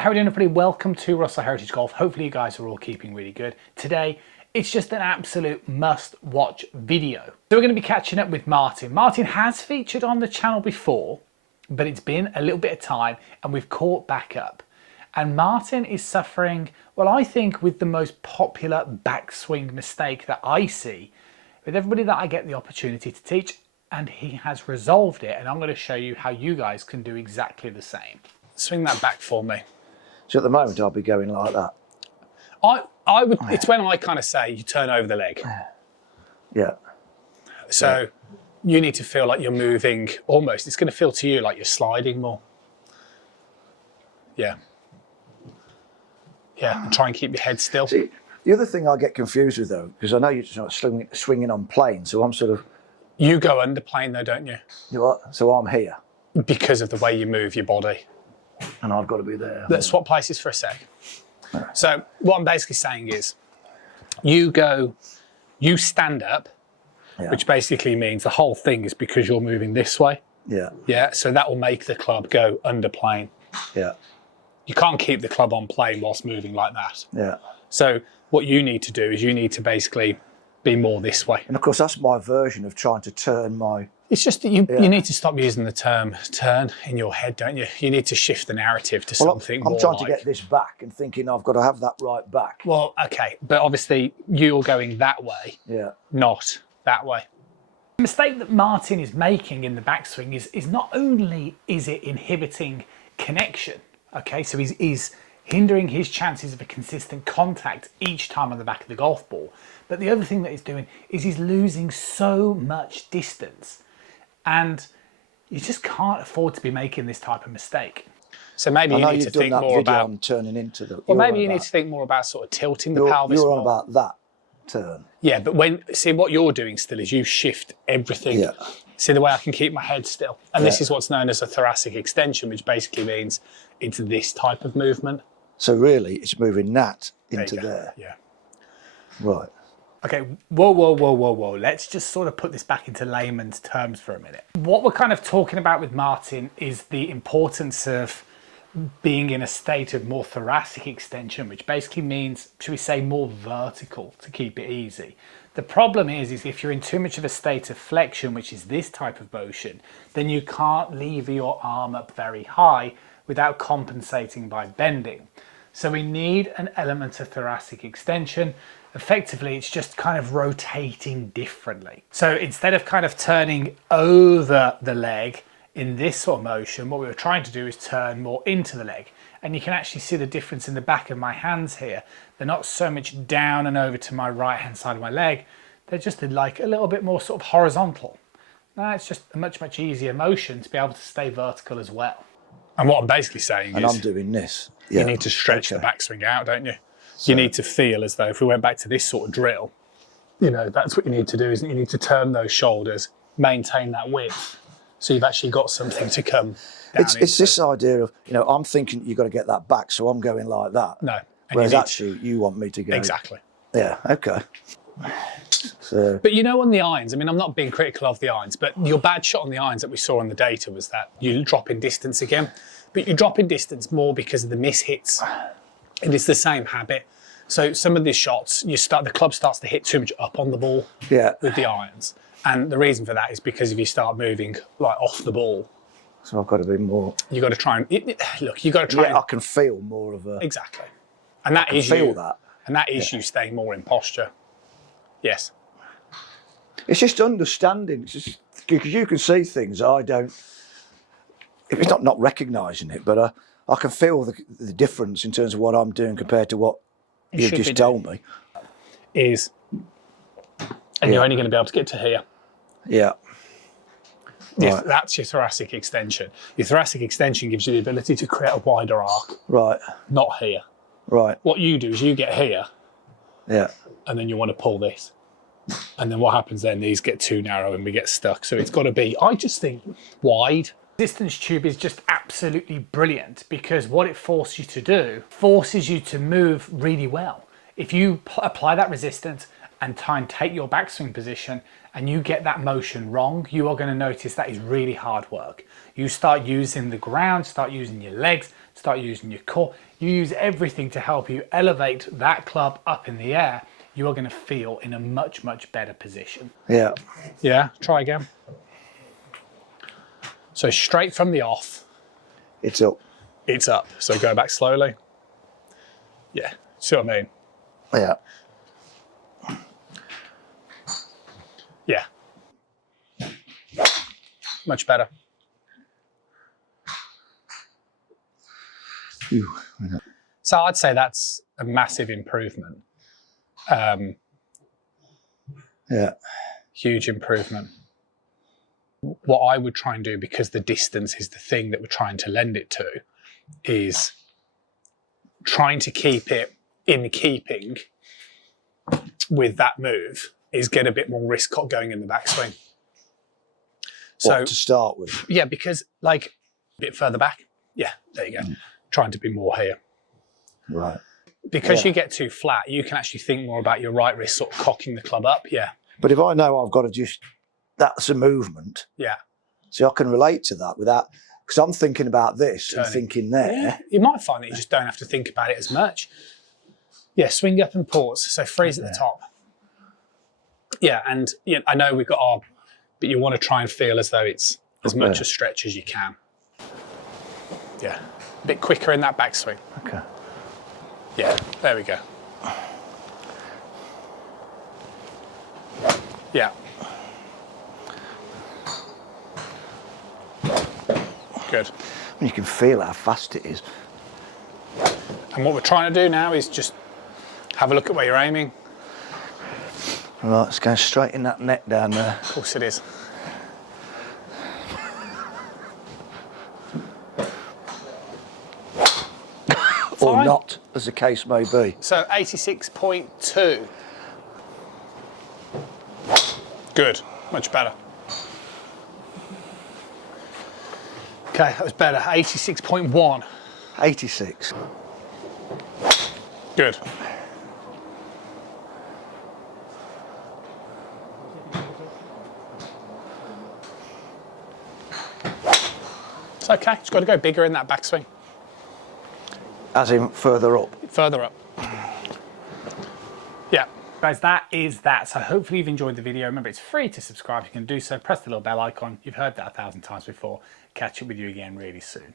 How are you doing, everybody? Welcome to Russell Heritage Golf. Hopefully you guys are all keeping really good. Today, it's just an absolute must-watch video. So we're going to be catching up with Martin. Martin has featured on the channel before, but it's been a little bit of time and we've caught back up. And Martin is suffering, well, I think with the most popular backswing mistake that I see with everybody that I get the opportunity to teach, and he has resolved it. And I'm going to show you how you guys can do exactly the same. Swing that back for me. So at the moment I'll be going like that. I would. It's when I kind of say you turn over the leg. Yeah. So you need to feel like you're moving almost. It's going to feel to you like you're sliding more. Yeah. Yeah. And try and keep your head still. See, the other thing I get confused with though, because I know you're sort of swinging on plane, so I'm sort of. You go under plane though, don't you? You know what? So I'm here. Because of the way you move your body. And I've got to be there. Let's swap places for a sec. So what I'm basically saying is, you stand up, which basically means the whole thing is because you're moving this way. Yeah. Yeah, so that will make the club go under plane. Yeah. You can't keep the club on plane whilst moving like that. Yeah. So what you need to do is you need to basically be more this way. And of course that's my version of trying to turn my... It's just that you need to stop using the term turn in your head, don't you? You need to shift the narrative to something more I'm trying to get this back and thinking I've got to have that right back. Well, okay, but obviously you're going that way, not that way. The mistake that Martin is making in the backswing is not only is it inhibiting connection, okay, so he's hindering his chances of a consistent contact each time on the back of the golf ball, but the other thing that he's doing is he's losing so much distance. And you just can't afford to be making this type of mistake. So maybe you need to think more about turning into the. Well, maybe you need to think more about sort of tilting the pelvis. You're on about that turn. Yeah, but see what you're doing still is you shift everything. Yeah. See the way I can keep my head still, and this is what's known as a thoracic extension, which basically means it's this type of movement. So really, it's moving that into there. Yeah. Right. Okay, whoa. Let's just sort of put this back into layman's terms for a minute. What we're kind of talking about with Martin is the importance of being in a state of more thoracic extension, which basically means, should we say, more vertical, to keep it easy. The problem is if you're in too much of a state of flexion, which is this type of motion, then you can't lever your arm up very high without compensating by bending. So we need an element of thoracic extension. Effectively, it's just kind of rotating differently. So instead of kind of turning over the leg in this sort of motion, what we were trying to do is turn more into the leg. And you can actually see the difference in the back of my hands here. They're not so much down and over to my right hand side of my leg. They're just like a little bit more sort of horizontal. Now it's just a much easier motion to be able to stay vertical as well. And what I'm basically saying is... I'm doing this. You need to stretch the backswing out, don't you? So you need to feel as though if we went back to this sort of drill, you know, that's what you need to do, isn't it? You need to turn those shoulders, maintain that width, so you've actually got something to come down It's this idea of, you know, I'm thinking you've got to get that back, so I'm going like that. No. Whereas actually you want me to go... Exactly. Yeah, okay. So... But you know, on the irons, I mean, I'm not being critical of the irons, but your bad shot on the irons that we saw on the data was that you drop in distance again, but you drop in distance more because of the mishits. It is the same habit. So some of these shots, the club starts to hit too much up on the ball with the irons. And the reason for that is because if you start moving like off the ball. So I've got to be more... You've got to try and... Look, you've got to try and... I can feel more of a... Exactly. And that is feel that. And that is you staying more in posture. Yes. It's just understanding. It's just because you can see things I don't... It's not recognising it, but I can feel the difference in terms of what I'm doing compared to what you've just told me. And you're only going to be able to get to here. Yeah. Right. That's your thoracic extension. Your thoracic extension gives you the ability to create a wider arc. Right. Not here. Right. What you do is you get here. Yeah. And then you want to pull this. And then what happens then, these get too narrow and we get stuck. So it's got to be, I just think, wide. Resistance tube is just absolutely brilliant because what it forces you to do, forces you to move really well. If you apply that resistance and try and take your backswing position and you get that motion wrong, you are going to notice that is really hard work. You start using the ground, start using your legs, start start using your core, you use everything to help you elevate that club up in the air, you are going to feel in a much, much better position. Yeah. Yeah, try again. So straight from the off. It's up. It's up. So go back slowly. Yeah, see what I mean? Yeah. Yeah. Much better. Phew. So I'd say that's a massive improvement. Yeah. Huge improvement. What I would try and do, because the distance is the thing that we're trying to lend it to, is trying to keep it in keeping with that move, is get a bit more risk going in the backswing. So to start with. Yeah, because like a bit further back. Yeah, there you go. Trying to be more here. Right. Because you get too flat, you can actually think more about your right wrist sort of cocking the club up. Yeah. But if I know I've got to just, that's a movement. Yeah. So I can relate to that without, because I'm thinking about this and thinking there. Yeah. You might find that you just don't have to think about it as much. Yeah, swing up and pause. So freeze at the top. Yeah, and I know we've got our, but you want to try and feel as though it's as much a stretch as you can. Yeah, a bit quicker in that backswing. Okay. Yeah, there we go. Yeah. Good. You can feel how fast it is. And what we're trying to do now is just have a look at where you're aiming. Right, it's going straight in that neck down there. Of course it is. Or not, as the case may be. So 86.2. Good, much better. Okay, that was better. 86.1. 86. Good. It's okay, it's got to go bigger in that backswing. As in further up? Further up. Yeah. Guys, that is that. So hopefully you've enjoyed the video. Remember, it's free to subscribe. You can do so. Press the little bell icon. You've heard that 1,000 times before. Catch up with you again really soon.